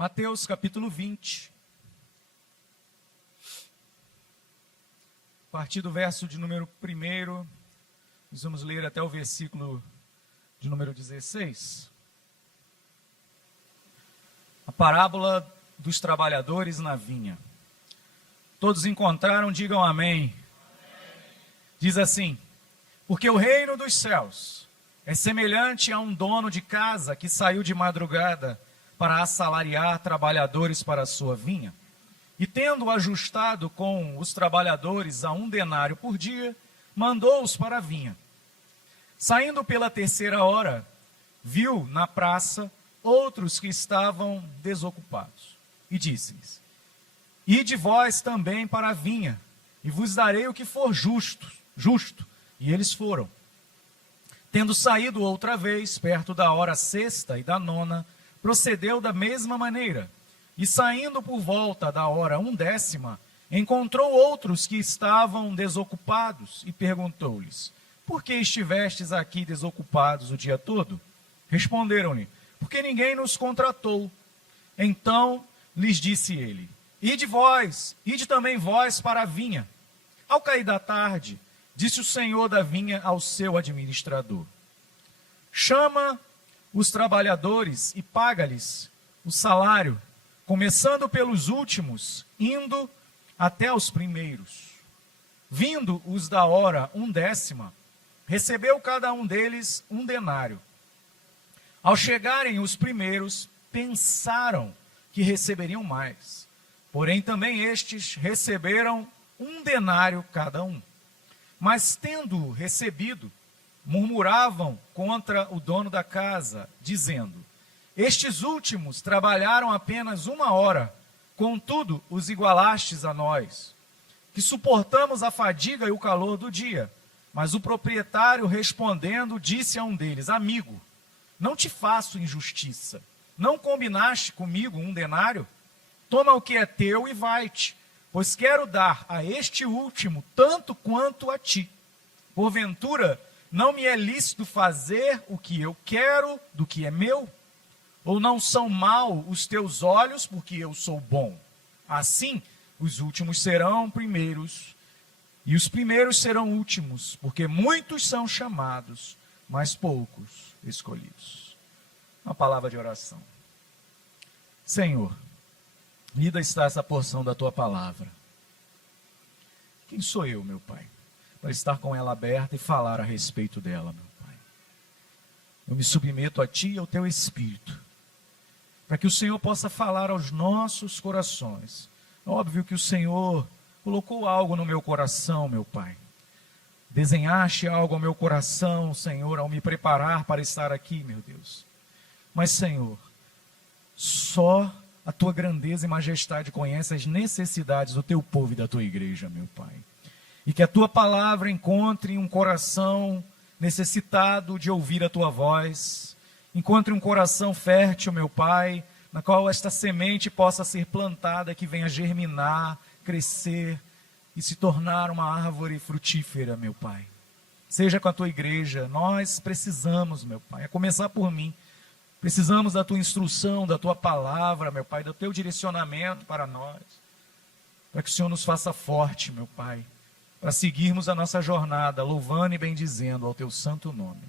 Mateus capítulo 20, a partir do verso de número 1, nós vamos ler até o versículo de número 16. A parábola dos trabalhadores na vinha. Todos encontraram, digam amém. Diz assim: porque o reino dos céus é semelhante a um dono de casa que saiu de madrugada para assalariar trabalhadores para a sua vinha. E tendo ajustado com os trabalhadores a 1 denário por dia, mandou-os para a vinha. Saindo pela 3ª hora, viu na praça outros que estavam desocupados. E disse-lhes: ide vós também para a vinha, e vos darei o que for justo. E eles foram. Tendo saído outra vez, perto da hora 6ª e da 9ª, procedeu da mesma maneira. E saindo por volta da hora 1/10, encontrou outros que estavam desocupados e perguntou-lhes: por que estivestes aqui desocupados o dia todo? Responderam-lhe: porque ninguém nos contratou. Então lhes disse ele: ide também vós para a vinha. Ao cair da tarde, disse o senhor da vinha ao seu administrador: chama os trabalhadores e paga-lhes o salário, começando pelos últimos, indo até os primeiros. Vindo os da hora 1/10, recebeu cada um deles 1 denário. Ao chegarem os primeiros, pensaram que receberiam mais. Porém, também estes receberam 1 denário cada um. Mas, tendo recebido, murmuravam contra o dono da casa, dizendo: estes últimos trabalharam apenas 1 hora, contudo os igualastes a nós, que suportamos a fadiga e o calor do dia. Mas o proprietário, respondendo, disse a um deles: amigo, não te faço injustiça. Não combinaste comigo 1 denário? Toma o que é teu e vai-te, pois quero dar a este último tanto quanto a ti. Porventura, não me é lícito fazer o que eu quero do que é meu? Ou não são mau os teus olhos, porque eu sou bom? Assim, os últimos serão primeiros, e os primeiros serão últimos, porque muitos são chamados, mas poucos escolhidos. Uma palavra de oração. Senhor, lida está essa porção da tua palavra. Quem sou eu, meu Pai, para estar com ela aberta e falar a respeito dela, meu Pai? Eu me submeto a Ti e ao Teu Espírito, para que o Senhor possa falar aos nossos corações. Óbvio que o Senhor colocou algo no meu coração, meu Pai. Desenhaste algo ao meu coração, Senhor, ao me preparar para estar aqui, meu Deus. Mas, Senhor, só a Tua grandeza e majestade conhece as necessidades do Teu povo e da Tua igreja, meu Pai. E que a Tua palavra encontre um coração necessitado de ouvir a Tua voz. Encontre um coração fértil, meu Pai, na qual esta semente possa ser plantada, que venha germinar, crescer e se tornar uma árvore frutífera, meu Pai. Seja com a Tua igreja. Nós precisamos, meu Pai, a começar por mim. Precisamos da Tua instrução, da Tua palavra, meu Pai, do Teu direcionamento para nós. Para que o Senhor nos faça forte, meu Pai, para seguirmos a nossa jornada, louvando e bendizendo ao Teu santo nome.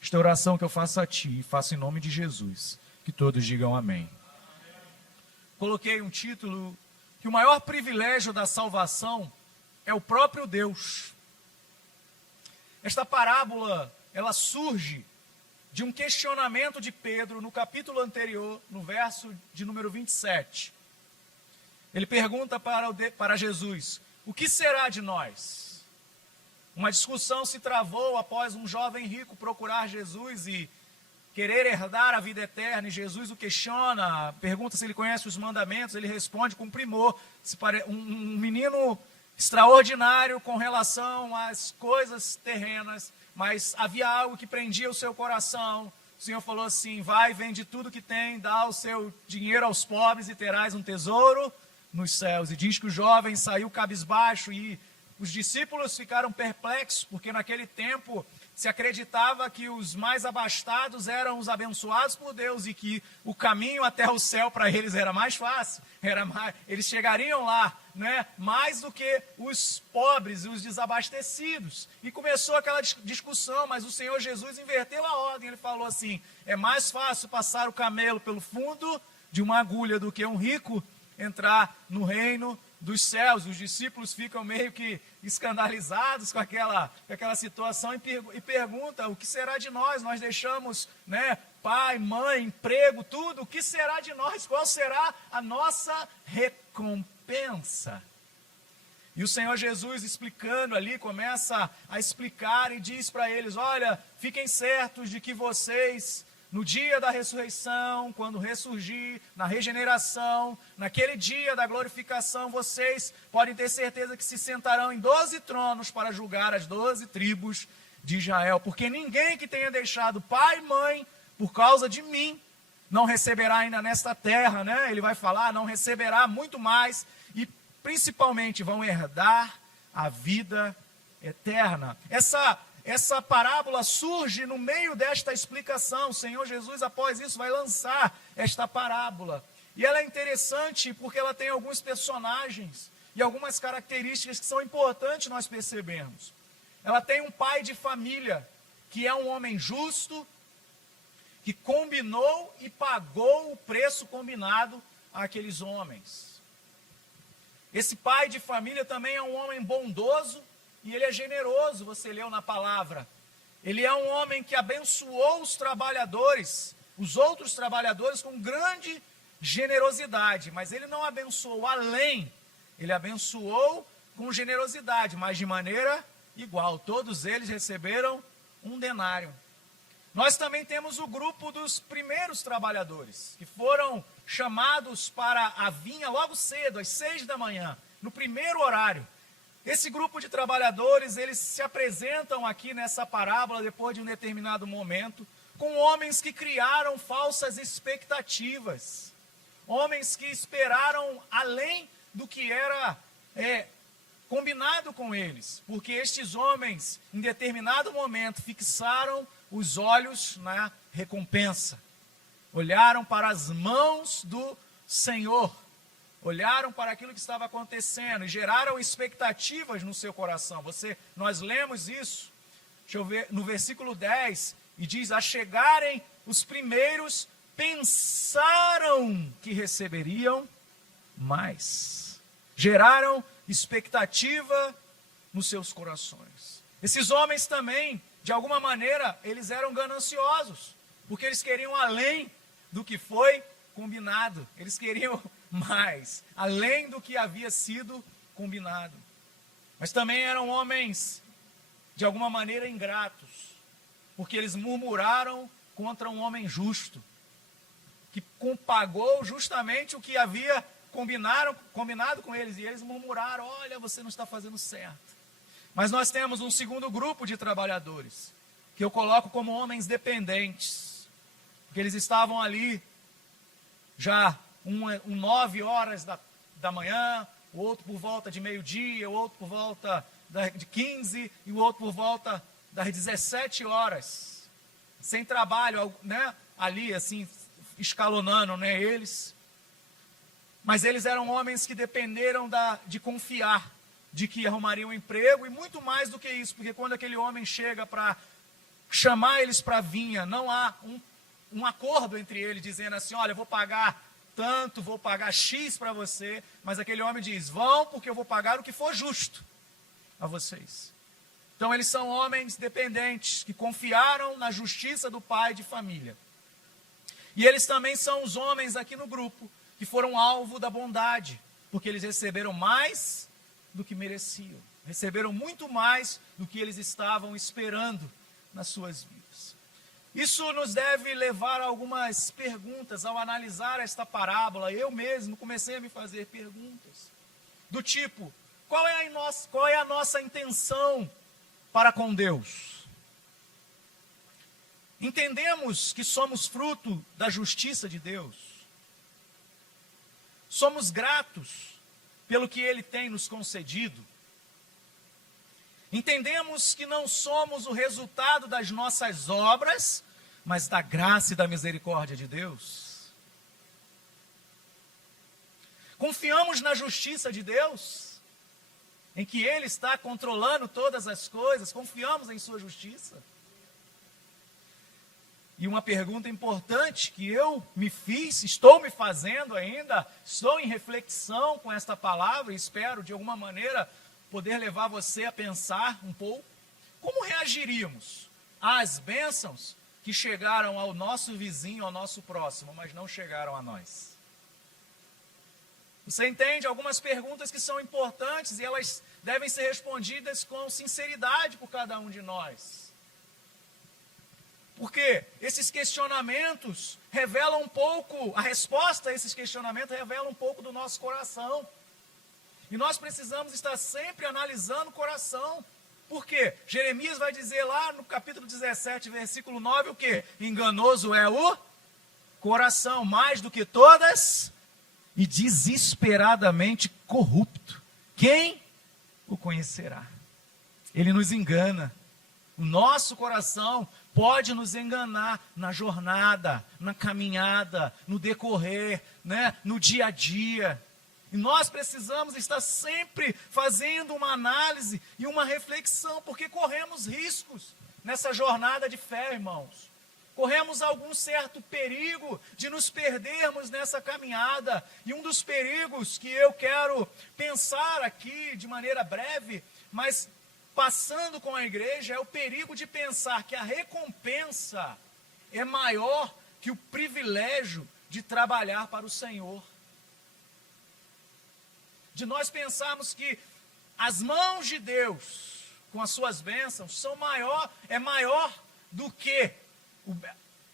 Esta é a oração que eu faço a Ti, e faço em nome de Jesus. Que todos digam amém. Coloquei um título, que o maior privilégio da salvação é o próprio Deus. Esta parábola, ela surge de um questionamento de Pedro no capítulo anterior, no verso de número 27. Ele pergunta para Jesus: o que será de nós? Uma discussão se travou após um jovem rico procurar Jesus e querer herdar a vida eterna, e Jesus o questiona, pergunta se ele conhece os mandamentos. Ele responde com primor, um menino extraordinário com relação às coisas terrenas, mas havia algo que prendia o seu coração. O Senhor falou assim: vai, vende tudo que tem, dá o seu dinheiro aos pobres e terás um tesouro nos céus. E diz que o jovem saiu cabisbaixo e os discípulos ficaram perplexos, porque naquele tempo se acreditava que os mais abastados eram os abençoados por Deus e que o caminho até o céu para eles era mais fácil, eles chegariam lá, né, mais do que os pobres e os desabastecidos. E começou aquela discussão, mas o Senhor Jesus inverteu a ordem, ele falou assim: é mais fácil passar o camelo pelo fundo de uma agulha do que um rico entrar no reino dos céus. Os discípulos ficam meio que escandalizados com aquela situação e perguntam: o que será de nós? Nós deixamos, né, pai, mãe, emprego, tudo. O que será de nós? Qual será a nossa recompensa? E o Senhor Jesus, explicando ali, começa a explicar e diz para eles: olha, fiquem certos de que vocês, no dia da ressurreição, quando ressurgir, na regeneração, naquele dia da glorificação, vocês podem ter certeza que se sentarão em 12 tronos para julgar as 12 tribos de Israel. Porque ninguém que tenha deixado pai e mãe por causa de mim não receberá ainda nesta terra, né? Ele vai falar, não receberá muito mais e principalmente vão herdar a vida eterna. Essa parábola surge no meio desta explicação. O Senhor Jesus, após isso, vai lançar esta parábola. E ela é interessante porque ela tem alguns personagens e algumas características que são importantes nós percebermos. Ela tem um pai de família, que é um homem justo, que combinou e pagou o preço combinado àqueles homens. Esse pai de família também é um homem bondoso, e ele é generoso, você leu na palavra. Ele é um homem que abençoou os trabalhadores, os outros trabalhadores, com grande generosidade. Mas ele não abençoou além, ele abençoou com generosidade, mas de maneira igual. Todos eles receberam um denário. Nós também temos o grupo dos primeiros trabalhadores, que foram chamados para a vinha logo cedo, às 6 da manhã, no primeiro horário. Esse grupo de trabalhadores, eles se apresentam aqui nessa parábola depois de um determinado momento, com homens que criaram falsas expectativas, homens que esperaram além do que era combinado com eles, porque estes homens, em determinado momento, fixaram os olhos na recompensa, olharam para as mãos do Senhor, olharam para aquilo que estava acontecendo e geraram expectativas no seu coração. Nós lemos isso, deixa eu ver, no versículo 10, e diz: a chegarem os primeiros, pensaram que receberiam mais. Geraram expectativa nos seus corações. Esses homens também, de alguma maneira, eles eram gananciosos, porque eles queriam além do que foi combinado. Eles queriam mais, além do que havia sido combinado. Mas também eram homens, de alguma maneira, ingratos, porque eles murmuraram contra um homem justo, que pagou justamente o que havia combinado com eles, e eles murmuraram: olha, você não está fazendo certo. Mas nós temos um segundo grupo de trabalhadores, que eu coloco como homens dependentes, porque eles estavam ali já 9 horas da manhã, o outro por volta de meio-dia, o outro por volta de 15 e o outro por volta das 17 horas, sem trabalho, né, ali assim, escalonando, né, eles. Mas eles eram homens que dependeram de confiar, de que arrumariam um emprego, e muito mais do que isso, porque quando aquele homem chega para chamar eles para a vinha, não há um acordo entre eles, dizendo assim: olha, eu vou pagar tanto, vou pagar X para você, mas aquele homem diz: vão, porque eu vou pagar o que for justo a vocês. Então eles são homens dependentes, que confiaram na justiça do pai de família. E eles também são os homens aqui no grupo, que foram alvo da bondade, porque eles receberam mais do que mereciam, receberam muito mais do que eles estavam esperando nas suas vidas. Isso nos deve levar a algumas perguntas ao analisar esta parábola. Eu mesmo comecei a me fazer perguntas do tipo: qual é a nossa intenção para com Deus? Entendemos que somos fruto da justiça de Deus? Somos gratos pelo que Ele tem nos concedido? Entendemos que não somos o resultado das nossas obras, mas da graça e da misericórdia de Deus. Confiamos na justiça de Deus, em que Ele está controlando todas as coisas, confiamos em sua justiça. E uma pergunta importante que eu me fiz, estou me fazendo ainda, estou em reflexão com esta palavra e espero de alguma maneira poder levar você a pensar um pouco. Como reagiríamos às bênçãos que chegaram ao nosso vizinho, ao nosso próximo, mas não chegaram a nós? Você entende? Algumas perguntas que são importantes e elas devem ser respondidas com sinceridade por cada um de nós. Porque esses questionamentos revelam um pouco, a resposta a esses questionamentos revela um pouco do nosso coração. E nós precisamos estar sempre analisando o coração. Por quê? Jeremias vai dizer lá no capítulo 17, versículo 9, o quê? Enganoso é o coração, mais do que todas, e desesperadamente corrupto. Quem o conhecerá? Ele nos engana. O nosso coração pode nos enganar na jornada, na caminhada, no decorrer, no dia a dia. E nós precisamos estar sempre fazendo uma análise e uma reflexão, porque corremos riscos nessa jornada de fé, irmãos. Corremos algum certo perigo de nos perdermos nessa caminhada. E um dos perigos que eu quero pensar aqui de maneira breve, mas passando com a igreja, é o perigo de pensar que a recompensa é maior que o privilégio de trabalhar para o Senhor. De nós pensarmos que as mãos de Deus, com as suas bênçãos, é maior do que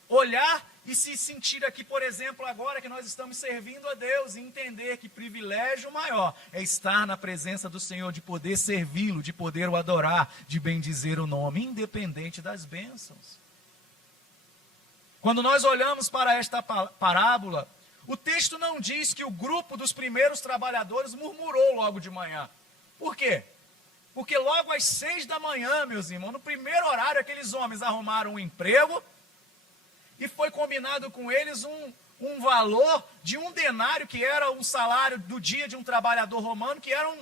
olhar e se sentir aqui, por exemplo, agora que nós estamos servindo a Deus, e entender que privilégio maior é estar na presença do Senhor, de poder servi-lo, de poder o adorar, de bendizer o nome, independente das bênçãos. Quando nós olhamos para esta parábola, o texto não diz que o grupo dos primeiros trabalhadores murmurou logo de manhã. Por quê? Porque logo às 6 da manhã, meus irmãos, no primeiro horário, aqueles homens arrumaram um emprego, e foi combinado com eles um valor de 1 denário, que era o salário do dia de um trabalhador romano, que era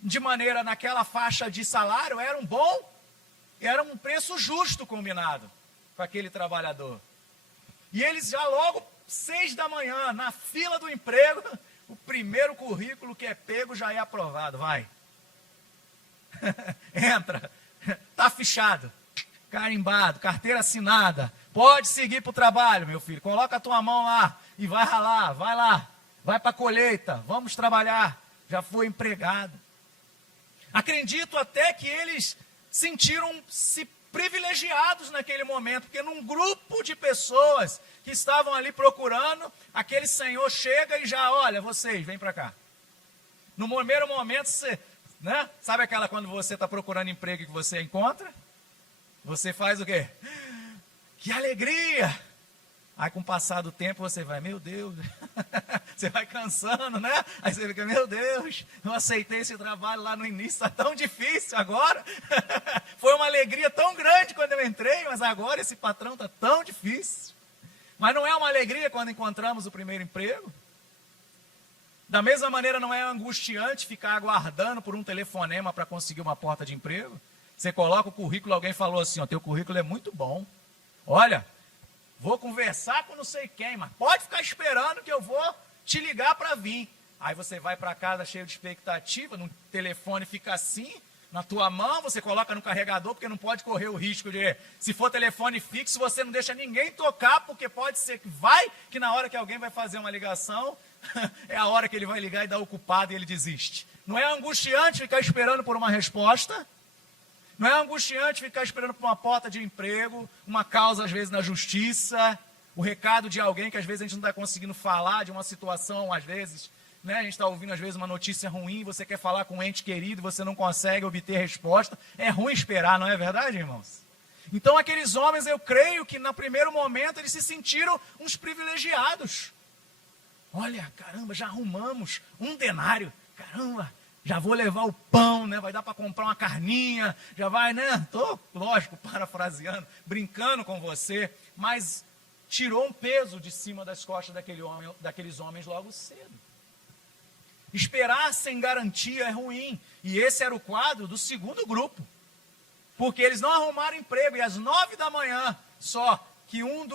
de maneira naquela faixa de salário, era um preço justo combinado com aquele trabalhador. E eles já logo, 6 da manhã, na fila do emprego, o primeiro currículo que é pego já é aprovado, vai. Entra, está fichado, carimbado, carteira assinada. Pode seguir para o trabalho, meu filho. Coloca a tua mão lá e vai ralar, vai lá. Vai para a colheita, vamos trabalhar. Já foi empregado. Acredito até que eles sentiram-se privilegiados naquele momento, porque num grupo de pessoas que estavam ali procurando, aquele senhor chega e já, olha, vocês, vem para cá. No primeiro momento, você, sabe aquela quando você está procurando emprego que você encontra? Você faz o quê? Que alegria! Aí com o passar do tempo você vai, meu Deus, você vai cansando, né? Aí você fica, meu Deus, eu aceitei esse trabalho lá no início, está tão difícil agora. Foi uma alegria tão grande quando eu entrei, mas agora esse patrão está tão difícil. Mas não é uma alegria quando encontramos o primeiro emprego? Da mesma maneira não é angustiante ficar aguardando por um telefonema para conseguir uma porta de emprego? Você coloca o currículo, alguém falou assim, teu currículo é muito bom. Olha, vou conversar com não sei quem, mas pode ficar esperando que eu vou te ligar para vir. Aí você vai para casa cheio de expectativa, no telefone fica assim, na tua mão, você coloca no carregador, porque não pode correr o risco de, se for telefone fixo, você não deixa ninguém tocar, porque pode ser que na hora que alguém vai fazer uma ligação, é a hora que ele vai ligar e dá ocupado e ele desiste. Não é angustiante ficar esperando por uma resposta? Não é angustiante ficar esperando por uma porta de emprego, uma causa às vezes na justiça, o recado de alguém que às vezes a gente não está conseguindo falar, de uma situação às vezes, a gente está ouvindo às vezes uma notícia ruim, você quer falar com um ente querido, você não consegue obter resposta, é ruim esperar, não é verdade, irmãos? Então aqueles homens, eu creio que no primeiro momento eles se sentiram uns privilegiados. Olha, caramba, já arrumamos 1 denário, caramba, já vou levar o pão, né? Vai dar para comprar uma carninha, já vai, né? Estou, lógico, parafraseando, brincando com você, mas tirou um peso de cima das costas daqueles homens logo cedo. Esperar sem garantia é ruim. E esse era o quadro do segundo grupo. Porque eles não arrumaram emprego. E às 9 da manhã, só que um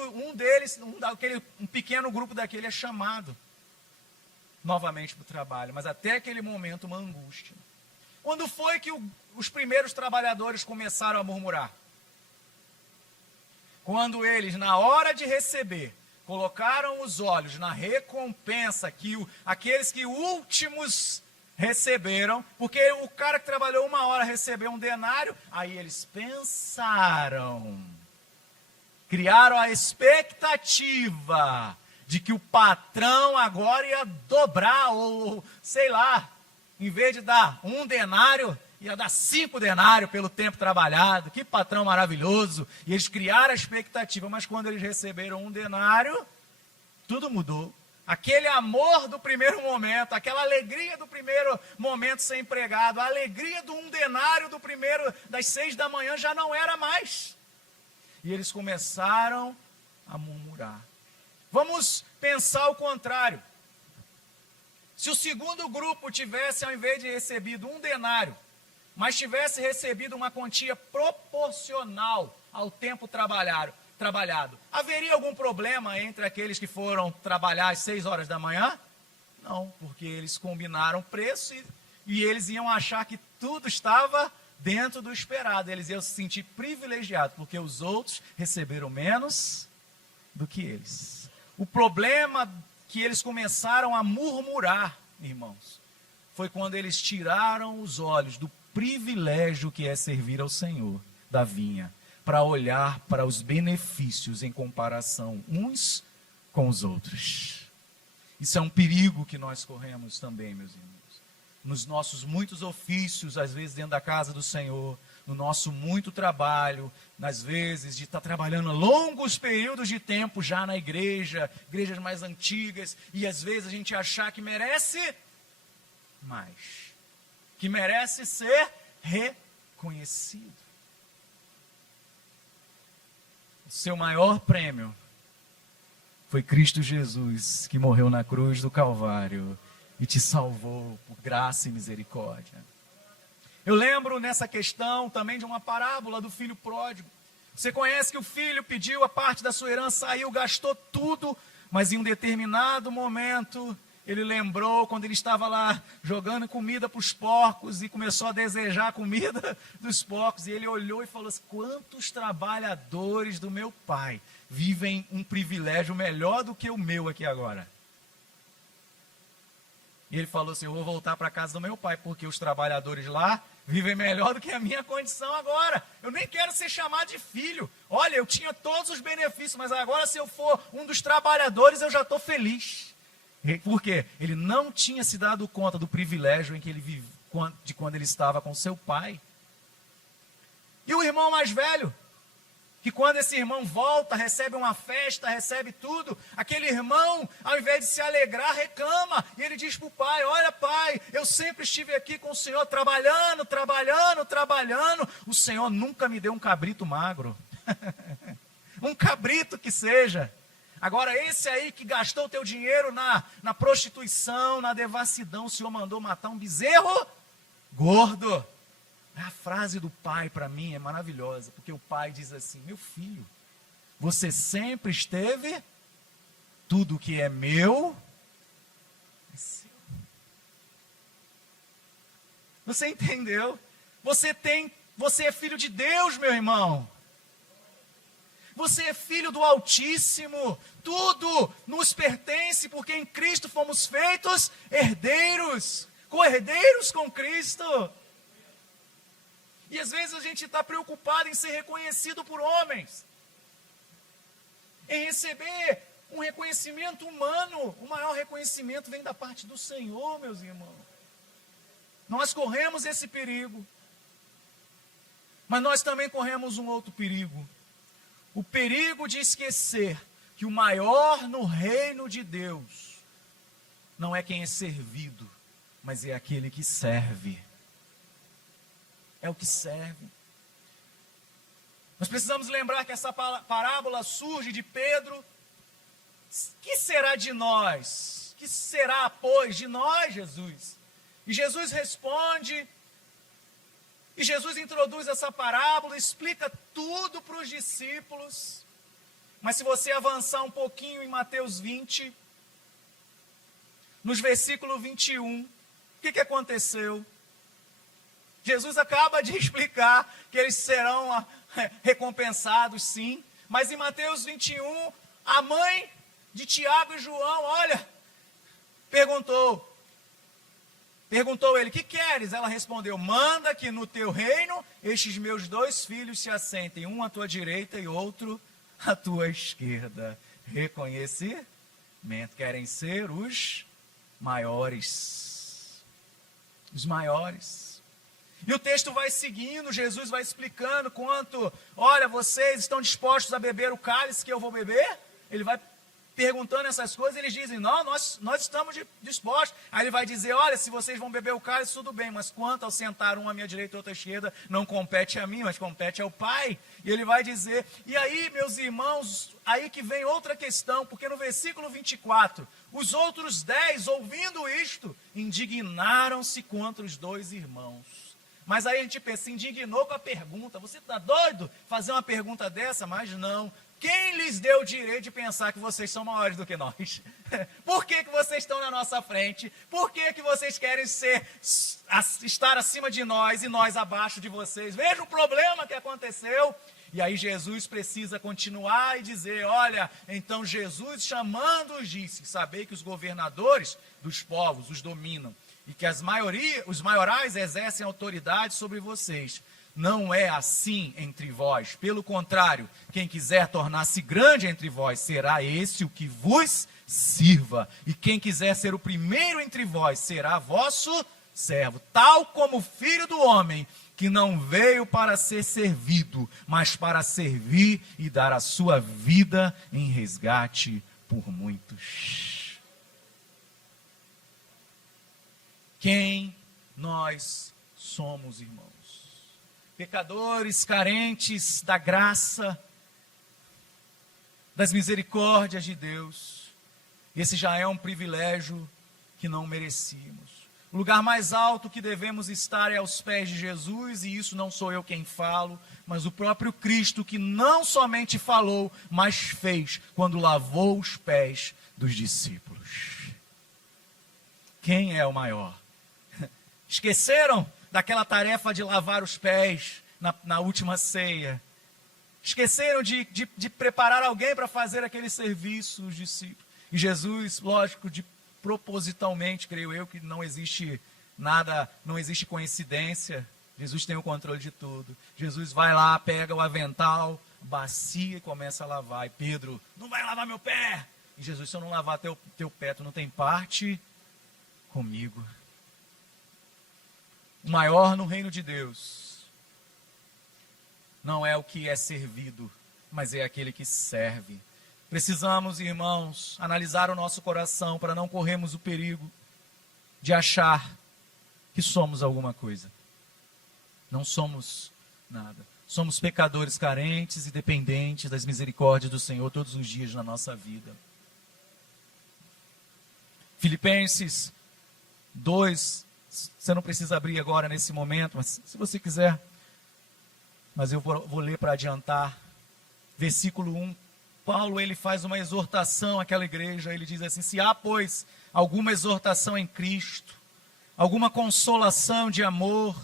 pequeno grupo daquele é chamado novamente para o trabalho. Mas até aquele momento, uma angústia. Quando foi que os primeiros trabalhadores começaram a murmurar? Quando eles, na hora de receber, colocaram os olhos na recompensa que aqueles que últimos receberam, porque o cara que trabalhou 1 hora recebeu 1 denário, aí eles pensaram, criaram a expectativa de que o patrão agora ia dobrar, ou sei lá, em vez de dar 1 denário, ia dar 5 denários pelo tempo trabalhado. Que patrão maravilhoso. E eles criaram a expectativa, mas quando eles receberam 1 denário, tudo mudou. Aquele amor do primeiro momento, aquela alegria do primeiro momento ser empregado, a alegria do 1 denário das 6 da manhã já não era mais. E eles começaram a murmurar. Vamos pensar o contrário. Se o segundo grupo tivesse, ao invés de recebido 1 denário, mas tivesse recebido uma quantia proporcional ao tempo trabalhado, haveria algum problema entre aqueles que foram trabalhar às 6 horas da manhã? Não, porque eles combinaram preço e eles iam achar que tudo estava dentro do esperado. Eles iam se sentir privilegiados, porque os outros receberam menos do que eles. O problema que eles começaram a murmurar, irmãos, foi quando eles tiraram os olhos do privilégio que é servir ao Senhor da vinha, para olhar para os benefícios em comparação uns com os outros. Isso é um perigo que nós corremos também, meus irmãos. Nos nossos muitos ofícios, às vezes dentro da casa do Senhor, no nosso muito trabalho, às vezes de estar trabalhando longos períodos de tempo já na igreja, igrejas mais antigas, e às vezes a gente achar que merece mais, que merece ser reconhecido. O seu maior prêmio foi Cristo Jesus, que morreu na cruz do Calvário e te salvou por graça e misericórdia. Eu lembro nessa questão também de uma parábola do filho pródigo. Você conhece que o filho pediu a parte da sua herança, saiu, gastou tudo, mas em um determinado momento ele lembrou quando ele estava lá jogando comida para os porcos e começou a desejar a comida dos porcos. E ele olhou e falou assim: quantos trabalhadores do meu pai vivem um privilégio melhor do que o meu aqui agora? E ele falou assim: eu vou voltar para a casa do meu pai, porque os trabalhadores lá vivem melhor do que a minha condição agora. Eu nem quero ser chamado de filho. Olha, eu tinha todos os benefícios, mas agora se eu for um dos trabalhadores eu já estou feliz. Por quê? Ele não tinha se dado conta do privilégio em que ele vive, de quando ele estava com seu pai. E o irmão mais velho, que quando esse irmão volta, recebe uma festa, recebe tudo, aquele irmão, ao invés de se alegrar, reclama. E ele diz para o pai: olha pai, eu sempre estive aqui com o Senhor trabalhando, o Senhor nunca me deu um cabrito magro. Um cabrito que seja. Agora esse aí que gastou o teu dinheiro na prostituição, na devassidão, o Senhor mandou matar um bezerro gordo. A frase do pai para mim é maravilhosa, porque o pai diz assim: meu filho, você sempre esteve, tudo que é meu é seu. Você entendeu? Você é filho de Deus, meu irmão. Você é filho do Altíssimo. Tudo nos pertence, porque em Cristo fomos feitos herdeiros, co-herdeiros com Cristo. E às vezes a gente está preocupado em ser reconhecido por homens, em receber um reconhecimento humano. O maior reconhecimento vem da parte do Senhor, meus irmãos. Nós corremos esse perigo, mas nós também corremos um outro perigo. O perigo de esquecer que o maior no reino de Deus não é quem é servido, mas é aquele que serve. É o que serve. Nós precisamos lembrar que essa parábola surge de Pedro. Que será de nós? Que será, pois, de nós, Jesus? E Jesus responde, e Jesus introduz essa parábola, explica tudo para os discípulos. Mas se você avançar um pouquinho em Mateus 20, nos versículos 21, o que aconteceu? Jesus acaba de explicar que eles serão recompensados, sim. Mas em Mateus 21, a mãe de Tiago e João, olha, perguntou ele, que queres? Ela respondeu, manda que no teu reino estes meus 2 filhos se assentem, um à tua direita e outro à tua esquerda. Reconhecimento, querem ser os maiores. Os maiores. E o texto vai seguindo, Jesus vai explicando quanto, olha, vocês estão dispostos a beber o cálice que eu vou beber? Ele vai perguntando essas coisas, eles dizem, não, nós estamos dispostos. Aí ele vai dizer, olha, se vocês vão beber o cálice, tudo bem, mas quanto ao sentar um à minha direita e outro à esquerda, não compete a mim, mas compete ao Pai. E ele vai dizer, e aí, meus irmãos, aí que vem outra questão, porque no versículo 24, os outros 10, ouvindo isto, indignaram-se contra os 2 irmãos. Mas aí a gente pensa, se indignou com a pergunta, você está doido fazer uma pergunta dessa? Mas não. Quem lhes deu o direito de pensar que vocês são maiores do que nós? Por que vocês estão na nossa frente? Por que vocês querem estar acima de nós e nós abaixo de vocês? Veja o problema que aconteceu. E aí Jesus precisa continuar e dizer, olha, então Jesus chamando-os disse, sabei que os governadores dos povos os dominam e que os maiorais exercem autoridade sobre vocês. Não é assim entre vós. Pelo contrário, quem quiser tornar-se grande entre vós, será esse o que vos sirva. E quem quiser ser o primeiro entre vós, será vosso servo. Tal como o Filho do Homem, que não veio para ser servido, mas para servir e dar a sua vida em resgate por muitos. Quem nós somos, irmãos? Pecadores, carentes da graça, das misericórdias de Deus. Esse já é um privilégio que não merecíamos. O lugar mais alto que devemos estar é aos pés de Jesus, e isso não sou eu quem falo, mas o próprio Cristo, que não somente falou, mas fez, quando lavou os pés dos discípulos. Quem é o maior? Esqueceram daquela tarefa de lavar os pés na última ceia? Esqueceram de preparar alguém para fazer aquele serviço, os discípulos. E Jesus, lógico, propositalmente, creio eu, que não existe nada, não existe coincidência. Jesus tem o controle de tudo. Jesus vai lá, pega o avental, bacia e começa a lavar. E Pedro, não vai lavar meu pé. E Jesus, se eu não lavar teu pé, tu não tem parte comigo. O maior no reino de Deus não é o que é servido, mas é aquele que serve. Precisamos, irmãos, analisar o nosso coração para não corrermos o perigo de achar que somos alguma coisa. Não somos nada. Somos pecadores carentes e dependentes das misericórdias do Senhor todos os dias na nossa vida. Filipenses 2, você não precisa abrir agora nesse momento, mas se você quiser, mas eu vou ler para adiantar. Versículo 1, Paulo ele faz uma exortação àquela igreja, ele diz assim, se há, pois, alguma exortação em Cristo, alguma consolação de amor,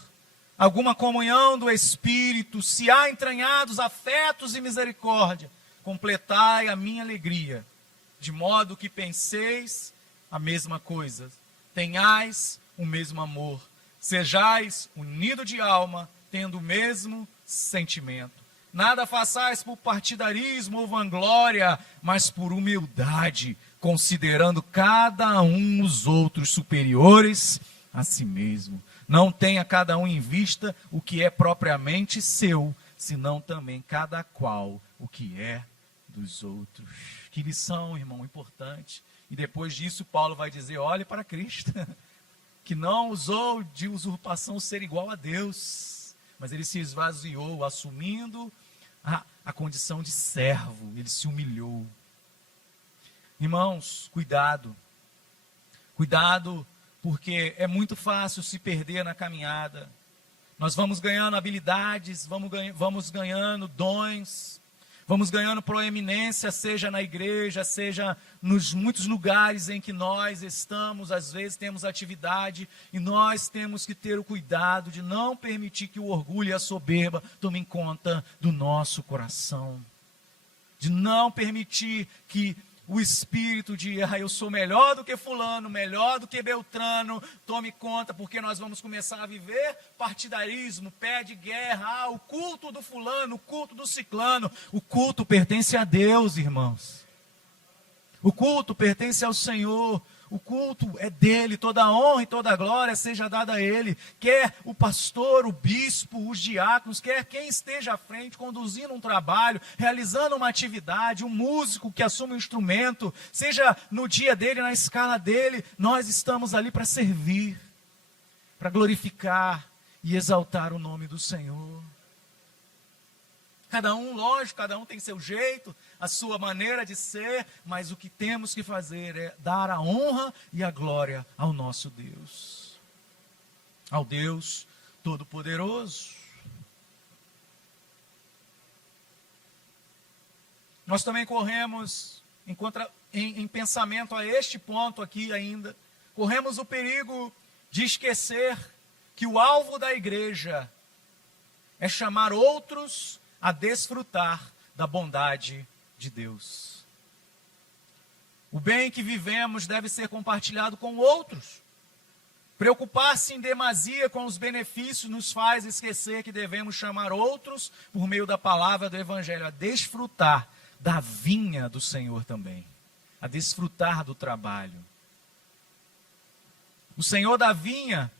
alguma comunhão do Espírito, se há entranhados afetos e misericórdia, completai a minha alegria, de modo que penseis a mesma coisa, tenhais o mesmo amor, sejais unidos de alma, tendo o mesmo sentimento. Nada façais por partidarismo ou vanglória, mas por humildade, considerando cada um os outros superiores a si mesmo. Não tenha cada um em vista o que é propriamente seu, senão também cada qual o que é dos outros. Que lição, irmão, importante. E depois disso, Paulo vai dizer, olhe para Cristo. que não usou de usurpação ser igual a Deus, mas ele se esvaziou, assumindo a condição de servo, ele se humilhou. Irmãos, cuidado, porque é muito fácil se perder na caminhada. Nós vamos ganhando habilidades, vamos ganhando dons, vamos ganhando proeminência, seja na igreja, seja nos muitos lugares em que nós estamos. Às vezes temos atividade e nós temos que ter o cuidado de não permitir que o orgulho e a soberba tomem conta do nosso coração. De não permitir que o espírito de eu sou melhor do que fulano, melhor do que Beltrano, tome conta, porque nós vamos começar a viver partidarismo, pé de guerra, o culto do fulano, o culto do ciclano. O culto pertence a Deus, irmãos. O culto pertence ao Senhor. O culto é dele, toda a honra e toda a glória seja dada a ele. Quer o pastor, o bispo, os diáconos, quer quem esteja à frente, conduzindo um trabalho, realizando uma atividade, um músico que assume um instrumento, seja no dia dele, na escala dele, nós estamos ali para servir, para glorificar e exaltar o nome do Senhor. Cada um, lógico, cada um tem seu jeito, a sua maneira de ser, mas o que temos que fazer é dar a honra e a glória ao nosso Deus, ao Deus Todo-Poderoso. Nós também corremos, em pensamento a este ponto aqui ainda, corremos o perigo de esquecer que o alvo da igreja é chamar outros a desfrutar da bondade de Deus. O bem que vivemos deve ser compartilhado com outros. Preocupar-se em demasia com os benefícios nos faz esquecer que devemos chamar outros, por meio da palavra do Evangelho, a desfrutar da vinha do Senhor também, a desfrutar do trabalho. O Senhor da vinha,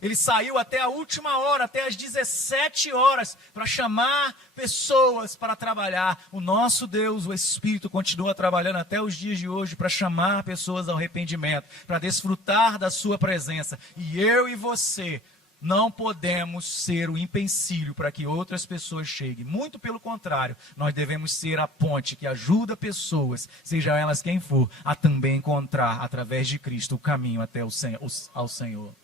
ele saiu até a última hora, até as 17 horas, para chamar pessoas para trabalhar. O nosso Deus, o Espírito, continua trabalhando até os dias de hoje para chamar pessoas ao arrependimento, para desfrutar da sua presença. E eu e você não podemos ser o empecilho para que outras pessoas cheguem. Muito pelo contrário, nós devemos ser a ponte que ajuda pessoas, sejam elas quem for, a também encontrar, através de Cristo, o caminho até ao Senhor.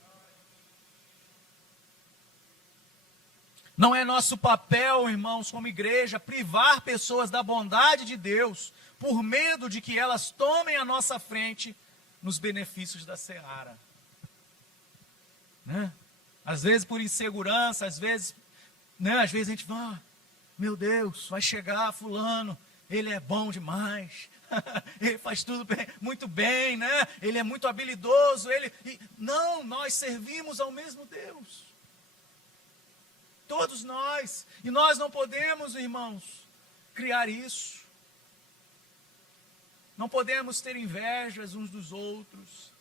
Não é nosso papel, irmãos, como igreja, privar pessoas da bondade de Deus, por medo de que elas tomem a nossa frente nos benefícios da seara. Né? Às vezes por insegurança, às vezes a gente fala, meu Deus, vai chegar fulano, ele é bom demais, ele faz tudo bem, muito bem, né? Ele é muito habilidoso, Não, nós servimos ao mesmo Deus. Todos nós. E nós não podemos, irmãos, criar isso. Não podemos ter invejas uns dos outros.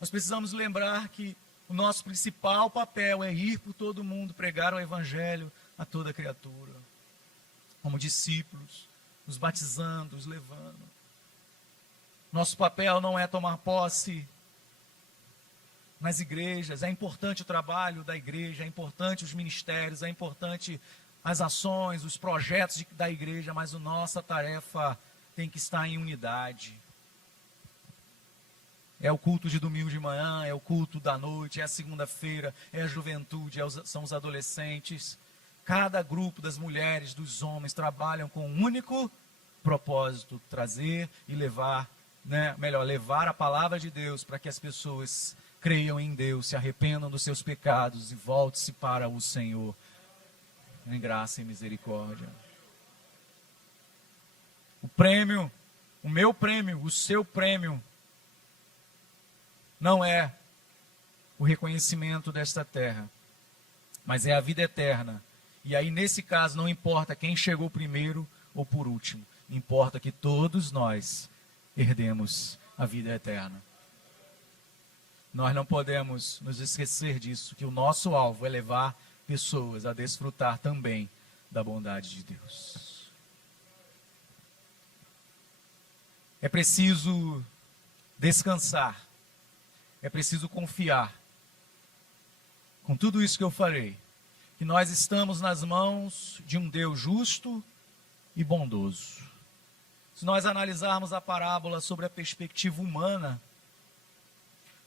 Nós precisamos lembrar que o nosso principal papel é ir por todo mundo, pregar o Evangelho a toda criatura. Como discípulos, nos batizando, os levando. Nosso papel não é tomar posse nas igrejas. É importante o trabalho da igreja, é importante os ministérios, é importante as ações, os projetos da igreja, mas a nossa tarefa tem que estar em unidade. É o culto de domingo de manhã, é o culto da noite, é a segunda-feira, é a juventude, são os adolescentes. Cada grupo das mulheres, dos homens, trabalham com um único propósito: trazer e levar, levar a palavra de Deus para que as pessoas creiam em Deus, se arrependam dos seus pecados e volte-se para o Senhor, em graça e misericórdia. O prêmio, o meu prêmio, o seu prêmio, não é o reconhecimento desta terra, mas é a vida eterna. E aí, nesse caso, não importa quem chegou primeiro ou por último, importa que todos nós herdemos a vida eterna. Nós não podemos nos esquecer disso, que o nosso alvo é levar pessoas a desfrutar também da bondade de Deus. É preciso descansar, é preciso confiar, com tudo isso que eu falei, que nós estamos nas mãos de um Deus justo e bondoso. Se nós analisarmos a parábola sobre a perspectiva humana,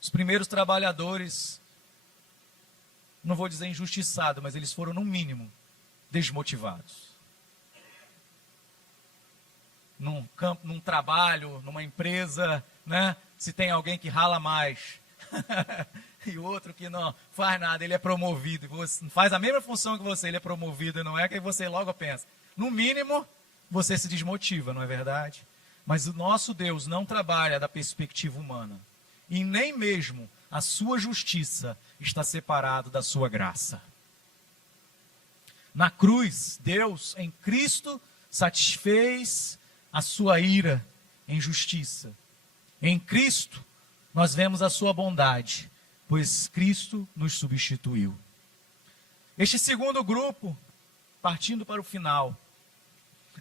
os primeiros trabalhadores, não vou dizer injustiçados, mas eles foram, no mínimo, desmotivados. Num campo, num trabalho, numa empresa, né? Se tem alguém que rala mais e outro que não faz nada, ele é promovido, você faz a mesma função que você, ele é promovido, não é que você logo pensa. No mínimo, você se desmotiva, não é verdade? Mas o nosso Deus não trabalha da perspectiva humana. E nem mesmo a sua justiça está separado da sua graça. Na cruz, Deus, em Cristo, satisfez a sua ira em justiça. Em Cristo, nós vemos a sua bondade, pois Cristo nos substituiu. Este segundo grupo, partindo para o final,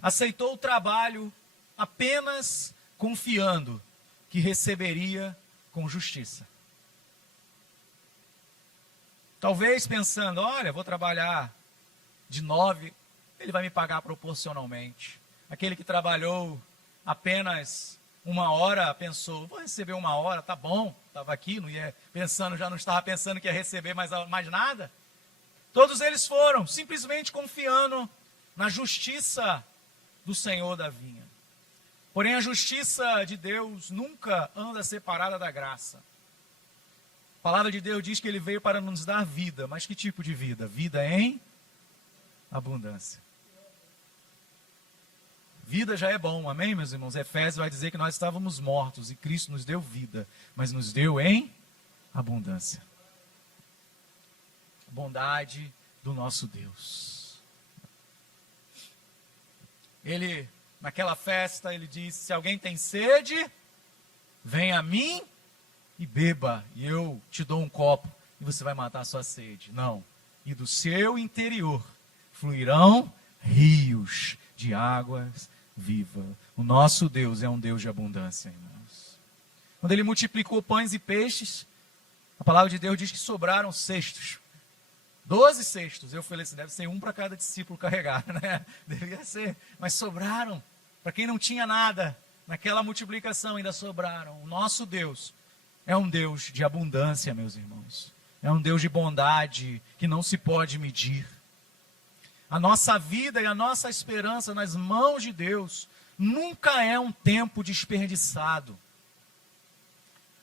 aceitou o trabalho apenas confiando que receberia com justiça. Talvez pensando, olha, vou trabalhar de 9, ele vai me pagar proporcionalmente. Aquele que trabalhou apenas 1 hora, pensou, vou receber 1 hora, tá bom, estava aqui, não ia pensando, já não estava pensando que ia receber mais nada. Todos eles foram, simplesmente confiando na justiça do Senhor da vinha. Porém, a justiça de Deus nunca anda separada da graça. A palavra de Deus diz que Ele veio para nos dar vida. Mas que tipo de vida? Vida em abundância. Vida já é bom, amém, meus irmãos? Efésios vai dizer que nós estávamos mortos e Cristo nos deu vida, mas nos deu em abundância. Bondade do nosso Deus. Ele, naquela festa, ele disse, se alguém tem sede, vem a mim e beba, e eu te dou um copo, e você vai matar a sua sede. Não. E do seu interior fluirão rios de águas vivas. O nosso Deus é um Deus de abundância, irmãos. Quando ele multiplicou pães e peixes, a palavra de Deus diz que sobraram cestos. 12 cestos. Eu falei assim, deve ser um para cada discípulo carregar, né? Devia ser. Mas sobraram. Para quem não tinha nada, naquela multiplicação ainda sobraram. O nosso Deus é um Deus de abundância, meus irmãos. É um Deus de bondade que não se pode medir. A nossa vida e a nossa esperança nas mãos de Deus nunca é um tempo desperdiçado.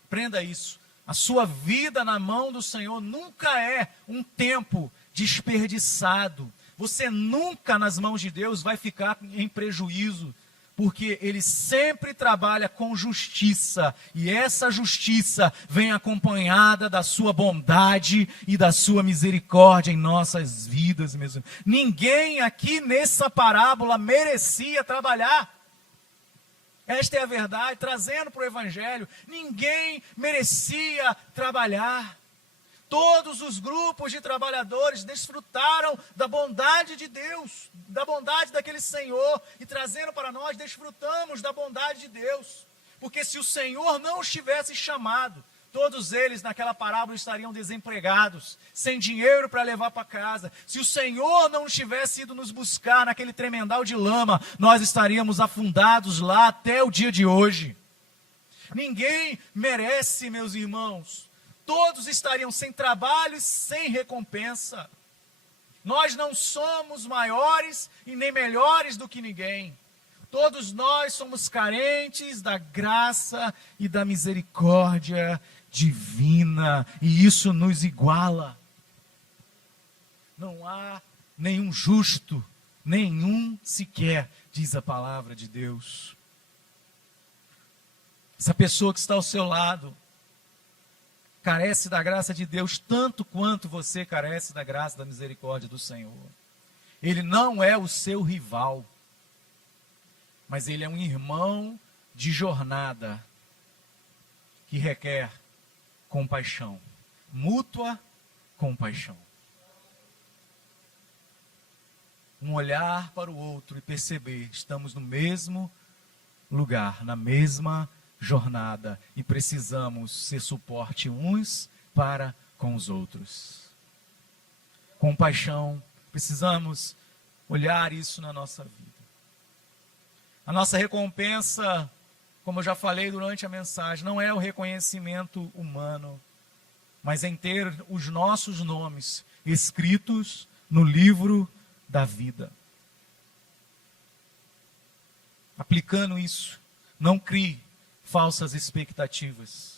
Aprenda isso. A sua vida na mão do Senhor nunca é um tempo desperdiçado. Você nunca nas mãos de Deus vai ficar em prejuízo, porque Ele sempre trabalha com justiça, e essa justiça vem acompanhada da sua bondade e da sua misericórdia em nossas vidas mesmo. Ninguém aqui nessa parábola merecia trabalhar. Esta é a verdade, trazendo para o Evangelho. Ninguém merecia trabalhar. Todos os grupos de trabalhadores desfrutaram da bondade de Deus, da bondade daquele Senhor, e trazendo para nós, desfrutamos da bondade de Deus. Porque se o Senhor não os tivesse chamado, todos eles naquela parábola estariam desempregados, sem dinheiro para levar para casa. Se o Senhor não tivesse ido nos buscar naquele tremendal de lama, nós estaríamos afundados lá até o dia de hoje. Ninguém merece, meus irmãos. Todos estariam sem trabalho e sem recompensa. Nós não somos maiores e nem melhores do que ninguém. Todos nós somos carentes da graça e da misericórdia divina, e isso nos iguala. Não há nenhum justo, nenhum sequer, diz a palavra de Deus. Essa pessoa que está ao seu lado carece da graça de Deus tanto quanto você carece da graça e da misericórdia do Senhor. Ele não é o seu rival, mas ele é um irmão de jornada que requer compaixão, mútua compaixão. Um olhar para o outro e perceber, estamos no mesmo lugar, na mesma jornada e precisamos ser suporte uns para com os outros. Compaixão, precisamos olhar isso na nossa vida. A nossa recompensa, como eu já falei durante a mensagem, não é o reconhecimento humano, mas em ter os nossos nomes escritos no livro da vida. Aplicando isso, não crie falsas expectativas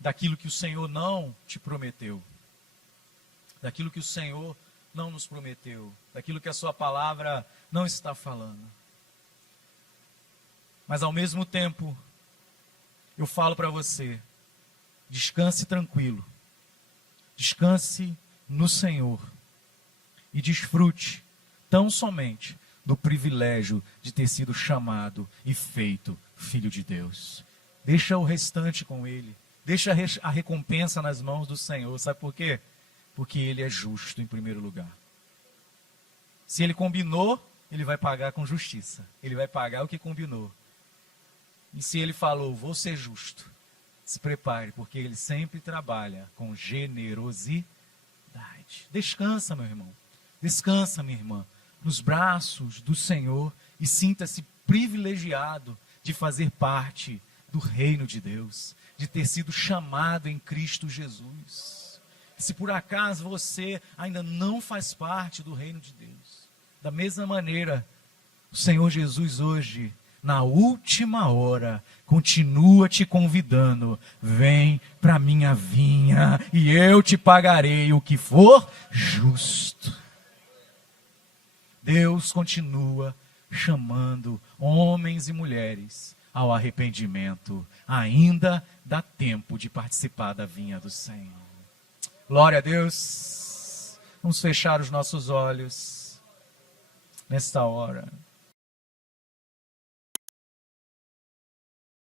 daquilo que o Senhor não te prometeu, daquilo que o Senhor não nos prometeu, daquilo que a sua palavra não está falando. Mas ao mesmo tempo, eu falo para você, descanse tranquilo, descanse no Senhor e desfrute tão somente do privilégio de ter sido chamado e feito filho de Deus. Deixa o restante com Ele, deixa a recompensa nas mãos do Senhor. Sabe por quê? Porque Ele é justo em primeiro lugar. Se Ele combinou, Ele vai pagar com justiça. Ele vai pagar o que combinou. E se Ele falou, vou ser justo, se prepare, porque Ele sempre trabalha com generosidade. Descansa, meu irmão. Descansa, minha irmã, nos braços do Senhor e sinta-se privilegiado de fazer parte do reino de Deus, de ter sido chamado em Cristo Jesus. Se por acaso você ainda não faz parte do reino de Deus, da mesma maneira, o Senhor Jesus hoje, na última hora, continua te convidando, vem para minha vinha e eu te pagarei o que for justo. Deus continua chamando homens e mulheres ao arrependimento. Ainda dá tempo de participar da vinha do Senhor. Glória a Deus. Vamos fechar os nossos olhos nesta hora.